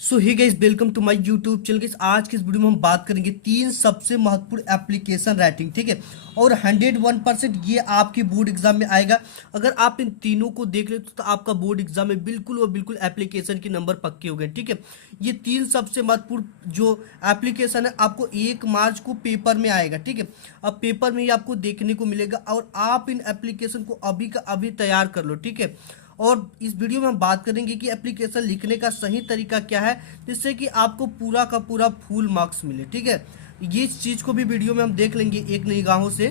So hey guys, welcome to my YouTube channel. Guys, आज की इस वीडियो में हम बात करेंगे तीन सबसे महत्वपूर्ण एप्लीकेशन राइटिंग, ठीक है। और 101% ये आपके बोर्ड एग्जाम में आएगा। अगर आप इन तीनों को देख लेते तो आपका बोर्ड एग्जाम में बिल्कुल और बिल्कुल एप्लीकेशन के नंबर पक्के हो गए, ठीक है। ये तीन सबसे महत्वपूर्ण जो एप्लीकेशन है आपको 1 मार्च को पेपर में आएगा, ठीक है। अब पेपर में ही आपको देखने को मिलेगा और आप इन एप्लीकेशन को अभी का अभी तैयार कर लो, ठीक है। और इस वीडियो में हम बात करेंगे कि एप्लीकेशन लिखने का सही तरीका क्या है, जिससे कि आपको पूरा का पूरा फुल मार्क्स मिले, ठीक है। ये इस चीज़ को भी वीडियो में हम देख लेंगे एक निगाहों से।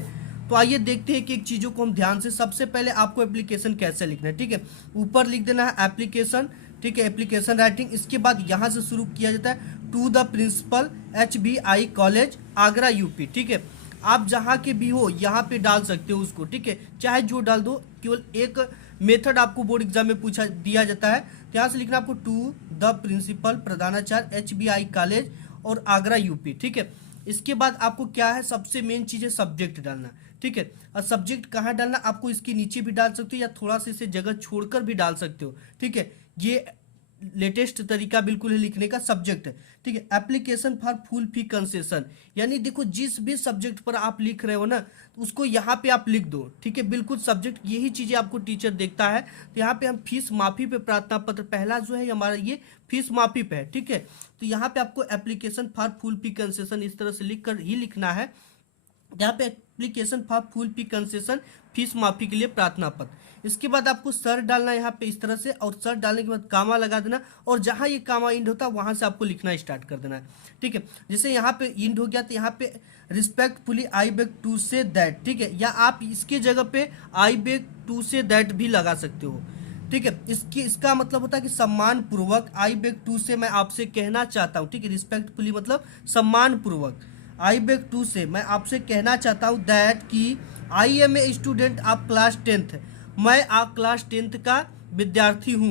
तो आइए देखते हैं कि एक चीज़ों को हम ध्यान से। सबसे पहले आपको एप्लीकेशन कैसे लिखना है, ठीक है। ऊपर लिख देना है एप्लीकेशन, ठीक है, एप्लीकेशन राइटिंग। इसके बाद यहाँ से शुरू किया जाता है, to the principal HBI college Agra UP, ठीक है। आप जहाँ के भी हो यहाँ पे डाल सकते हो उसको, ठीक है, चाहे जो डाल दो। केवल एक मेथड आपको बोर्ड एग्जाम में पूछा दिया जाता है, तो यहाँ से लिखना आपको टू द प्रिंसिपल प्रधानाचार्य HBI कॉलेज और आगरा यूपी, ठीक है। इसके बाद आपको क्या है, सबसे मेन चीज़ है सब्जेक्ट डालना, ठीक है। और सब्जेक्ट कहाँ डालना, आपको इसके नीचे भी डाल सकते हो या थोड़ा सा इसे जगह छोड़कर भी डाल सकते हो, ठीक है। ये लेटेस्ट तरीका बिल्कुल है लिखने का, सब्जेक्ट है, ठीक है। Application for full fee concession, यानी देखो जिस भी सब्जेक्ट पर आप लिख रहे हो ना, तो उसको यहाँ पे आप लिख दो, ठीक है। बिल्कुल सब्जेक्ट, यही चीजें आपको टीचर देखता है। तो यहाँ पे हम फीस माफी पे प्रार्थना पत्र, पहला जो है हमारा ये फीस माफी पे है, ठीक है। तो यहाँ पे आपको application for full fee concession इस तरह से लिख कर ही लिखना है। यहाँ पे application for full fee concession, fees माफी के लिए प्रार्थना पत्र। इसके बाद आपको सर डालना है यहाँ पे इस तरह से, और सर डालने के बाद कामा लगा देना, और जहाँ ये कामा इंड होता है वहां से आपको लिखना स्टार्ट कर देना है, ठीक है। जैसे यहाँ पे इंड हो गया तो यहाँ पे respectfully I beg to say that, ठीक है, या आप इसके जगह पे I beg to say that भी लगा सकते हो, ठीक है। इसका मतलब होता है कि सम्मान पूर्वक, आई बेग टू से मैं आपसे कहना चाहता हूँ, ठीक है। रिस्पेक्टफुली मतलब सम्मान पूर्वक, आई बेग टू से मैं आपसे कहना चाहता हूँ दैट कि I am a student of class 10th, मैं क्लास 10th का विद्यार्थी हूँ।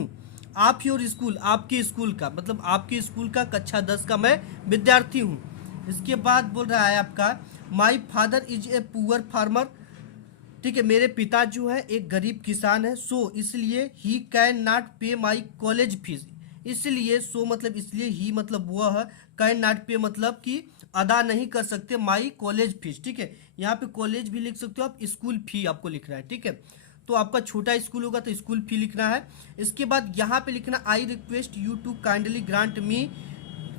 आप योर स्कूल, आपके स्कूल का मतलब आपके स्कूल का कक्षा 10 का मैं विद्यार्थी हूँ। इसके बाद बोल रहा है आपका, my father is a poor farmer, ठीक है, मेरे पिता जो है एक गरीब किसान है। सो इसलिए ही कैन नॉट पे माई कॉलेज फीस, इसलिए सो मतलब इसलिए, ही मतलब वह, कैन नॉट पे मतलब कि अदा नहीं कर सकते माई कॉलेज फीस, ठीक है। यहाँ पे कॉलेज भी लिख सकते हो आप, स्कूल फी आपको लिखना है, ठीक है। तो आपका छोटा स्कूल होगा तो स्कूल फी लिखना है। इसके बाद यहाँ पे लिखना, I request you to kindly grant me,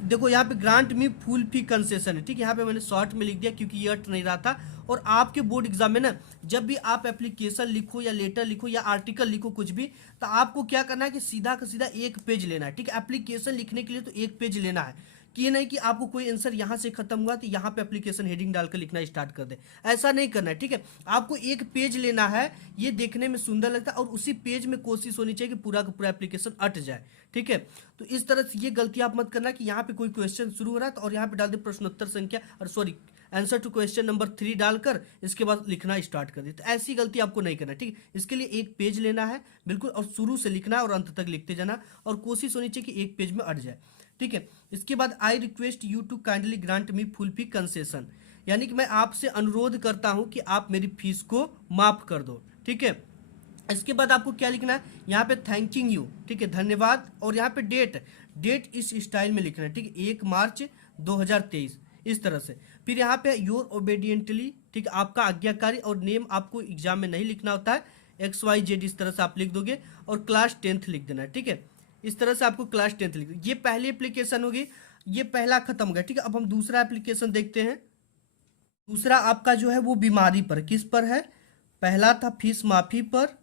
देखो यहाँ पे grant me full fee concession है, ठीक है। यहाँ पे मैंने शॉर्ट में लिख दिया क्योंकि ये अट नहीं रहा था। और आपके बोर्ड एग्जाम में ना, जब भी आप एप्लीकेशन लिखो या लेटर लिखो या आर्टिकल लिखो कुछ भी, तो आपको क्या करना है कि सीधा का सीधा एक पेज लेना है, ठीक है। एप्लीकेशन लिखने के लिए तो एक पेज लेना है, कि ये नहीं कि आपको कोई आंसर यहाँ से खत्म हुआ तो यहाँ पे एप्लीकेशन हेडिंग डालकर लिखना स्टार्ट कर दे, ऐसा नहीं करना है, ठीक है। आपको एक पेज लेना है, ये देखने में सुंदर लगता है, और उसी पेज में कोशिश होनी चाहिए कि पूरा का पूरा एप्लीकेशन अट जाए, ठीक है। तो इस तरह से ये गलती आप मत करना कि यहाँ पे कोई क्वेश्चन शुरू हो रहा है और यहाँ पे डाल दे प्रश्नोत्तर संख्या, और sorry answer to question number 3 डालकर इसके बाद लिखना स्टार्ट कर दे। तो ऐसी गलती आपको नहीं करना, ठीक है। इसके लिए एक पेज लेना है बिल्कुल, और शुरू से लिखना है और अंत तक लिखते जाना, और कोशिश होनी चाहिए कि एक पेज में अट जाए, ठीक है। इसके बाद I request you to kindly grant me full fee concession, यानी कि मैं आपसे अनुरोध करता हूं कि आप मेरी फीस को माफ कर दो, ठीक है। इसके बाद आपको क्या लिखना है, यहाँ पे थैंकिंग यू, ठीक है, धन्यवाद। और यहाँ पे डेट, डेट इस स्टाइल में लिखना है, ठीक है, 1 मार्च 2023 इस तरह से। फिर यहाँ पे योर ओबेडिएंटली, ठीक है, आपका आज्ञाकारी। और नेम आपको एग्जाम में नहीं लिखना होता है, XYZ इस तरह से आप लिख दोगे, और क्लास 10th लिख देना है, ठीक है। इस तरह से आपको क्लास 10th लिख दो। ये पहली एप्लीकेशन होगी, ये पहला खत्म हो गया, ठीक है। अब हम दूसरा एप्लीकेशन देखते हैं। दूसरा आपका जो है वो बीमारी पर, किस पर है, पहला था फीस माफी पर,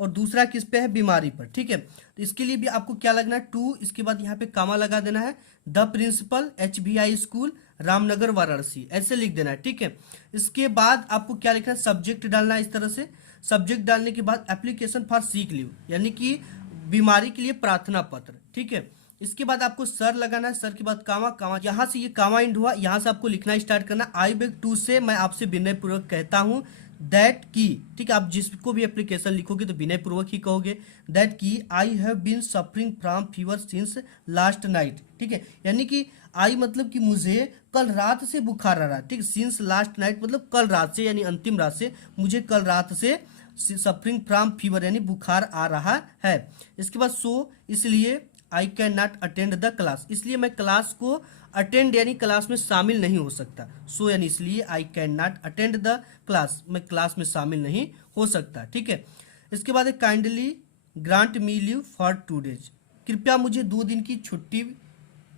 और दूसरा किस पे है, बीमारी पर, ठीक है। तो इसके लिए भी आपको क्या लगना है, टू, इसके बाद यहाँ पे कामा लगा देना है, the principal HBI school Ramnagar Varanasi, ऐसे लिख देना है, ठीक है। इसके बाद आपको क्या लिखना है, सब्जेक्ट डालना है इस तरह से। सब्जेक्ट डालने के बाद एप्लीकेशन फॉर सीक लीव, यानी कि बीमारी के लिए प्रार्थना पत्र, ठीक है। इसके बाद आपको सर लगाना है, सर के बाद कामा, कामा यहाँ से ये कामा इंड हुआ, यहाँ से आपको लिखना स्टार्ट करना, आई बेग टू से मैं आपसे विनय पूर्वक कहता हूँ दैट की, ठीक है। आप जिसको भी एप्लीकेशन लिखोगे तो विनय पूर्वक ही कहोगे, दैट की I have been suffering from fever since last night, ठीक है। यानी कि आई मतलब कि मुझे कल रात से बुखार आ रहा है, ठीक है। सिंस लास्ट नाइट मतलब कल रात से, यानी अंतिम रात से, मुझे कल रात से सफरिंग फ्रॉम फीवर यानी बुखार आ रहा है। इसके बाद सो इसलिए I can not attend the class, इसलिए मैं क्लास को अटेंड यानी क्लास में शामिल नहीं हो सकता। सो यानी इसलिए I can not attend the class, मैं क्लास में शामिल नहीं हो सकता। ठीक है, इसके बाद kindly grant me leave for 2 days, कृपया मुझे 2 दिन की छुट्टी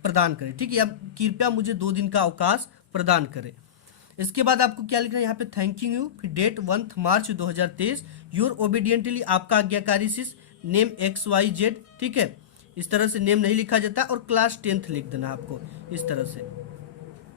प्रदान करें। ठीक है, अब कृपया मुझे 2 दिन का अवकाश प्रदान करें। इसके बाद आपको क्या लिखना है यहाँ पे, थैंकिंग यू, फिर डेट 1 मार्च 2023, योर ओबीडियंटली, आपका आज्ञाकारी शिष्य, नेम XYZ। ठीक है, इस तरह से नेम नहीं लिखा जाता और क्लास 10th लिख देना आपको इस तरह से।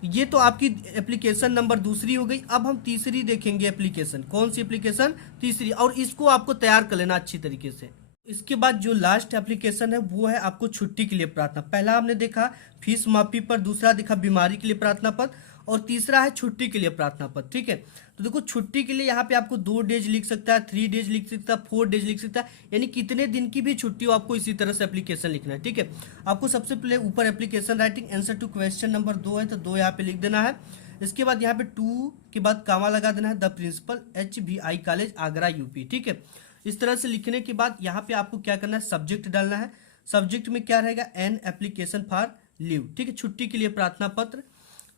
ये तो आपकी एप्लीकेशन नंबर दूसरी हो गई। अब हम तीसरी देखेंगे एप्लीकेशन, कौन सी एप्लीकेशन, तीसरी, और इसको आपको तैयार कर लेना अच्छी तरीके से। इसके बाद जो लास्ट एप्लीकेशन है वो है आपको छुट्टी के लिए प्रार्थना। पहला हमने देखा फीस माफी पर, दूसरा देखा बीमारी के लिए प्रार्थना पत्र, और तीसरा है छुट्टी के लिए प्रार्थना पत्र। ठीक है, तो देखो छुट्टी के लिए यहाँ पे आपको 2 डेज लिख सकता है, 3 डेज लिख सकता है, 4 डेज लिख सकता है, यानी कितने दिन की भी छुट्टी हो आपको इसी तरह से एप्लीकेशन लिखना है। ठीक है, आपको सबसे पहले ऊपर application writing answer to question number 2 है तो 2 यहाँ पे लिख देना है। इसके बाद यहाँ पे 2 के बाद कामा लगा देना है, the principal HBI college Agra UP। ठीक है, इस तरह से लिखने के बाद यहाँ पे आपको क्या करना है, सब्जेक्ट डालना है। सब्जेक्ट में क्या रहेगा, एन एप्लीकेशन फॉर लीव। ठीक है, छुट्टी के लिए प्रार्थना पत्र।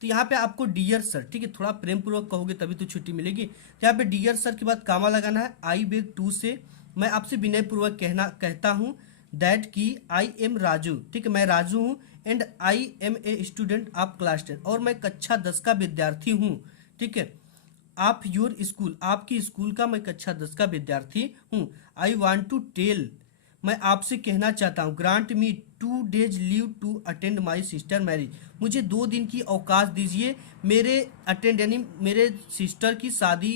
तो यहाँ पे आपको डियर सर, ठीक है, थोड़ा प्रेम पूर्वक कहोगे तभी तो छुट्टी मिलेगी। तो यहाँ पे डियर सर के बाद कामा लगाना है, आई बेग टू से, मैं आपसे विनय पूर्वक कहता हूँ दैट की आई एम राजू। ठीक है, मैं राजू हूँ, and I am a student of class 10, और मैं कक्षा 10 का विद्यार्थी हूँ। ठीक है, आप योर स्कूल, आपकी स्कूल का मैं कक्षा 10 का विद्यार्थी हूँ। आई वॉन्ट टू टेल, मैं आपसे कहना चाहता हूँ, grant me 2 days leave to attend my sister marriage, मुझे 2 दिन की अवकाश दीजिए मेरे अटेंड यानी मेरे सिस्टर की शादी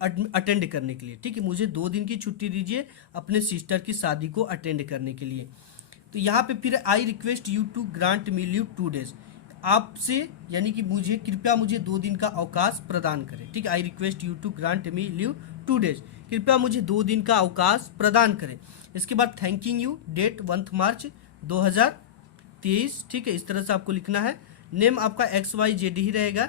अटेंड करने के लिए। ठीक है, मुझे 2 दिन की छुट्टी दीजिए अपने सिस्टर की शादी को अटेंड करने के लिए। तो यहाँ पे फिर I request you to grant me leave 2 days, आपसे यानी कि मुझे कृपया मुझे 2 दिन का अवकाश प्रदान करें। ठीक है, I request you to grant me leave 2 days, कृपया मुझे 2 दिन का अवकाश प्रदान करें। इसके बाद थैंकिंग यू, डेट 1 मार्च 2023। ठीक है, इस तरह से आपको लिखना है। नेम आपका XYZ ही रहेगा,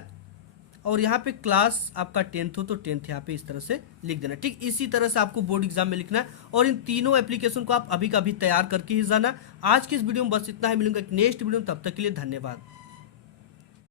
और यहाँ पे क्लास आपका 10th हो तो 10th यहाँ पे इस तरह से लिख देना। ठीक, इसी तरह से आपको बोर्ड एग्जाम में लिखना है, और इन तीनों एप्लीकेशन को आप अभी का अभी तैयार करके ही जाना। आज की इस वीडियो में बस इतना ही, मिलूंगा एक नेक्स्ट वीडियो में, तब तक के लिए धन्यवाद।